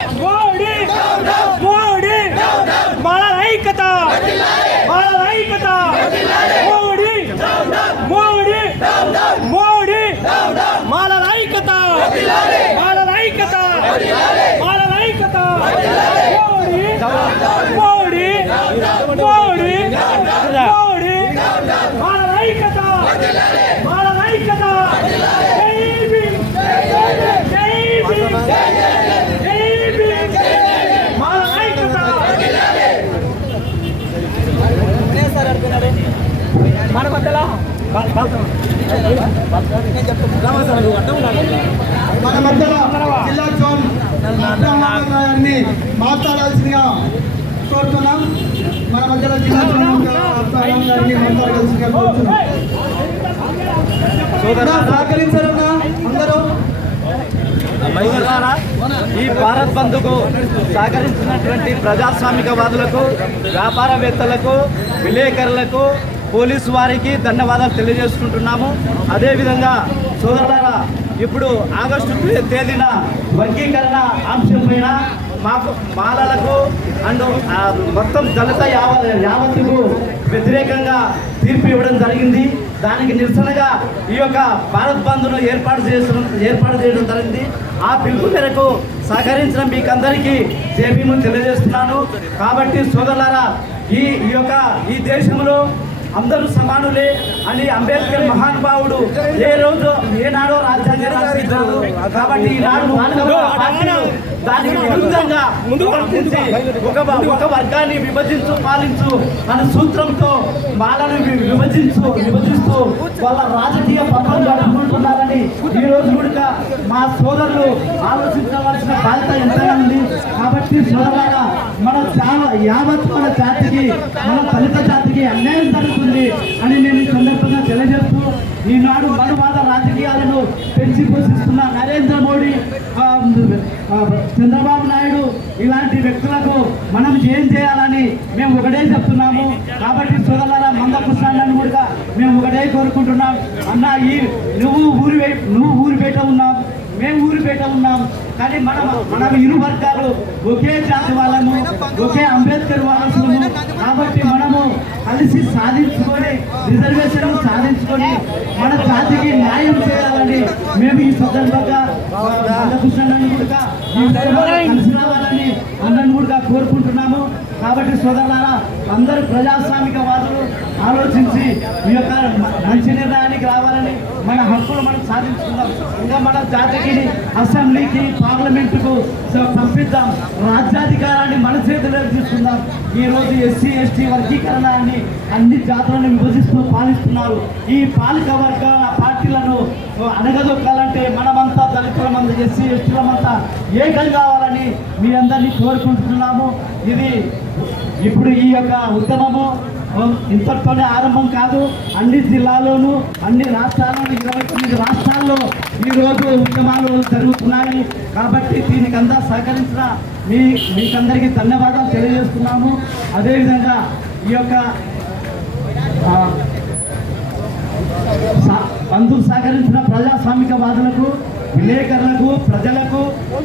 మోడీ మోడీ మన ఐక్యత మోడీ మోడీ మోడీ మన ఐక్యత మోడీ మోడీ మోడీ మోడీ మన ఐక్యత మన మధ్యలో జిల్లా జోన్ గారిని మాట్లాడాల్సిందిగా కోరుతున్నాం. మన మధ్యలో జిల్లా జోన్ గారిని మాట్లాడాల్సిందిగా కోరుతున్నాం. సహకరించారన్నా అందరూ. ఈ భారత్ బంద్కు సహకరించినటువంటి ప్రజాస్వామికవాదులకు, వ్యాపారవేత్తలకు, విలేకరులకు, పోలీసు వారికి ధన్యవాదాలు తెలియజేసుకుంటున్నాము. అదేవిధంగా సోదరులారా, ఇప్పుడు ఆగస్టు 3వ వర్గీకరణ అంశం పైన మాకు మాలలకు అండ్ మొత్తం దళిత యావత్తుకు వ్యతిరేకంగా తీర్పు ఇవ్వడం జరిగింది. దానికి నిరసనగా ఈ యొక్క భారత్ బంద్ను ఏర్పాటు చేయడం జరిగింది. ఆ పిలుపు మేరకు సహకరించిన మీకందరికీ జేబీను తెలియజేస్తున్నాను. కాబట్టి సోదరులారా, ఈ దేశంలో అందరూ సమానులే అని అంబేద్కర్ మహానుభావుడు ఏనాడో రాజ్యాంగం రాసిద్దాడు. కాబట్టి ఈనాడు దానికి విరుద్ధంగా ఒక వర్గాన్ని పాలించు అనే సూత్రంతో మాలను విభజిస్తూ వాళ్ళ రాజకీయ పథకం జరుపుకుంటున్నారని ఈ రోజు కూడా మా సోదరులు ఆలోచించవలసిన బాధ్యత ఎంతగా ఉంది. కాబట్టి సోదరులారా, యావత్ మన జాతికి, మన దళిత జాతికి అన్యాయం జరుగుతుంది అని నేను ఈ సందర్భంగా తెలియజేస్తూ, ఈనాడు మనువాద రాజకీయాలను పెంచి పోషిస్తున్న నరేంద్ర మోడీ, చంద్రబాబు నాయుడు ఇలాంటి వ్యక్తులకు మనం ఏం చేయాలని మేము ఒకటే చెప్తున్నాము. కాబట్టి సోదరులారా, మందకృష్ణాన్ని కూడా మేము ఒకటే కోరుకుంటున్నాం. అన్న, నువ్వు ఊరిపేట ఉన్నాం, మేము ఊరిపేట ఉన్నాం. కానీ మనం ఇరు వర్గాలు ఒకే జాతి వాళ్ళము, ఒకే అంబేద్కర్ వారసులము. కాబట్టి మనము కలిసి సాధించుకొని, రిజర్వేషన్ సాధించుకొని మన జాతికి న్యాయం చేయాలని మేము ఈ సందర్భంగా మందకృష్ణాన్ని కూడా కలిసి రావాలని అందరిని కూడా కోరుకుంటున్నాము. కాబట్టి సోదరులారా, అందరూ ప్రజాస్వామికవాదులు ఆలోచించి ఈ యొక్క మంచి నిర్ణయానికి రావాలని, మన హక్కులు మనం సాధించుకుందాం. ఇంకా మన జాతికి అసెంబ్లీకి, పార్లమెంటుకు పంపిద్దాం. రాజ్యాధికారాన్ని మన చేతిలోకి తీసుకుందాం. ఈరోజు ఎస్సీ ఎస్టీ వర్గీకరణ అని అన్ని జాతులను విభజిస్తూ పాలిస్తున్నారు. ఈ పాలిక వర్గాల పార్టీలను అణగదొక్కాలంటే మనమంతా దళితులమంతా, ఎస్సీ ఎస్టీలమంతా ఏకం కావాలని మీ అందరినీ కోరుకుంటున్నాము. ఇప్పుడు ఈ యొక్క ఉద్యమము ఇంతటితోనే ఆరంభం కాదు. అన్ని జిల్లాల్లోనూ, అన్ని రాష్ట్రాల్లోనూ, 29 రాష్ట్రాల్లో ఈరోజు ఉద్యమాలు జరుగుతున్నాయి. కాబట్టి దీనికంతా సహకరించిన మీకందరికీ ధన్యవాదాలు తెలియజేస్తున్నాము. అదేవిధంగా ఈ యొక్క బంధువు సహకరించిన ప్రజాస్వామికవాదులకు, విలేకరులకు, ప్రజలకు,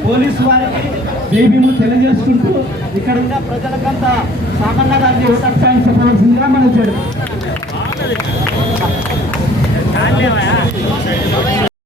పోలీసు వారికి జైబీము తెలియజేసుకుంటూ ఇక్కడ ఉన్న ప్రజలకంతా సామాన్యంగా ఓటర్సాయం చెప్పవలసిందిగా మనం చేయడం.